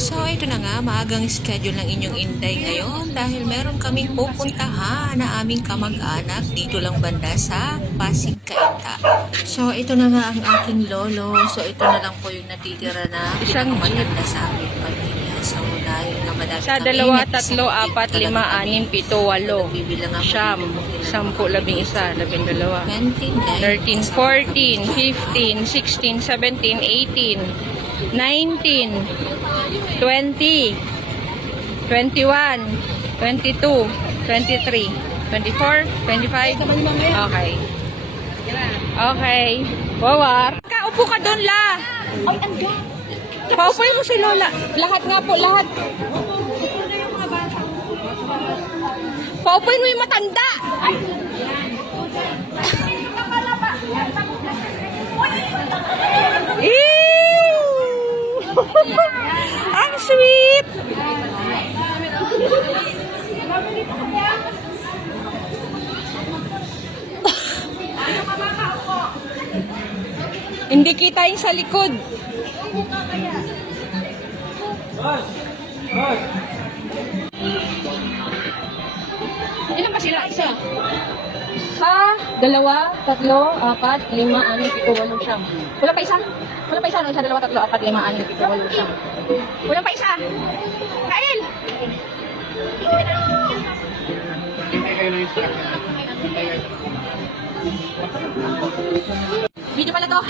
So, ito na nga, maagang schedule ng inyong Inday ngayon dahil meron kaming pupuntahan na aming kamag-anak dito lang banda sa Pasig, Cainta. So, ito na nga ang aking lolo. So, ito na lang po yung natitira na isang matanda sa aming pamilya. So, dahil nga malapit Sa kami, 2, 3, 4, 5, 6, 7, 8, bibilang ako Siyam, 10, 11, 12, 29, 13, 14, 15, 16, 17, 18, 19, 20, 21, 22, 23, 24, 25. Okay. Okay. Wawar. Kaupo ka doon, La. Paupuin mo si Lola. Lahat nga po, lahat. Paupuin mo yung matanda. Ew! Ang sweet! Hindi kita yung sa likod. Ilan ba sila? Isa? 1, 2, 3, 4, 5, 6, 7, 8, 9. Wala pa isa? Wala pa isa, no? 1, 2, 3, 4, 5, 6, 7, 8, 9. Wala pa isa? Kail! Video pala to.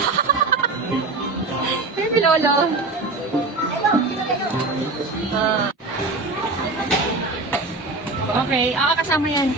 Ay, lolo. Okay, kasama yan.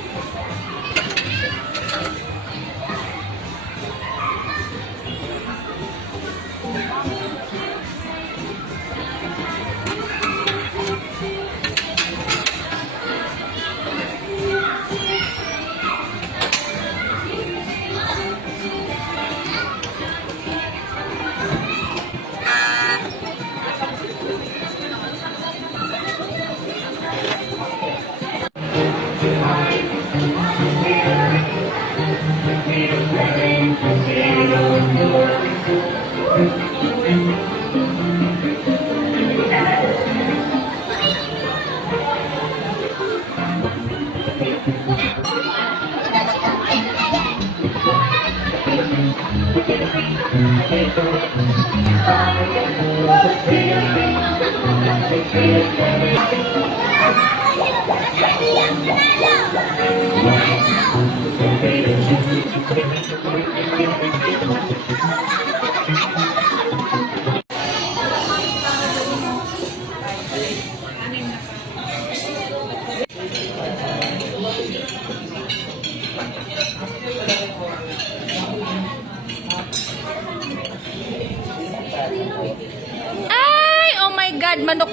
Ay, oh my God, manok.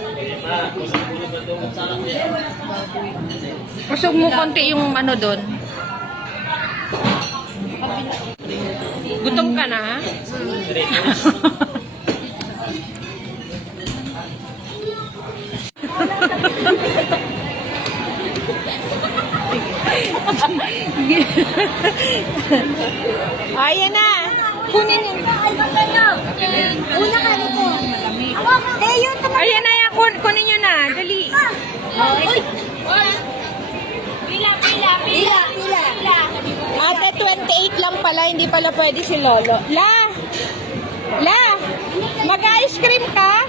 Pasog mo konti yung ano doon. Gutom ka na, ha? Ayan na. Kunin yun. Una ka nito. Ayan na yan. Kunin nyo na. Dali. Pila. Ate, 28 lang pala. Hindi pala pwede si Lolo. La! Mag-ice cream ka?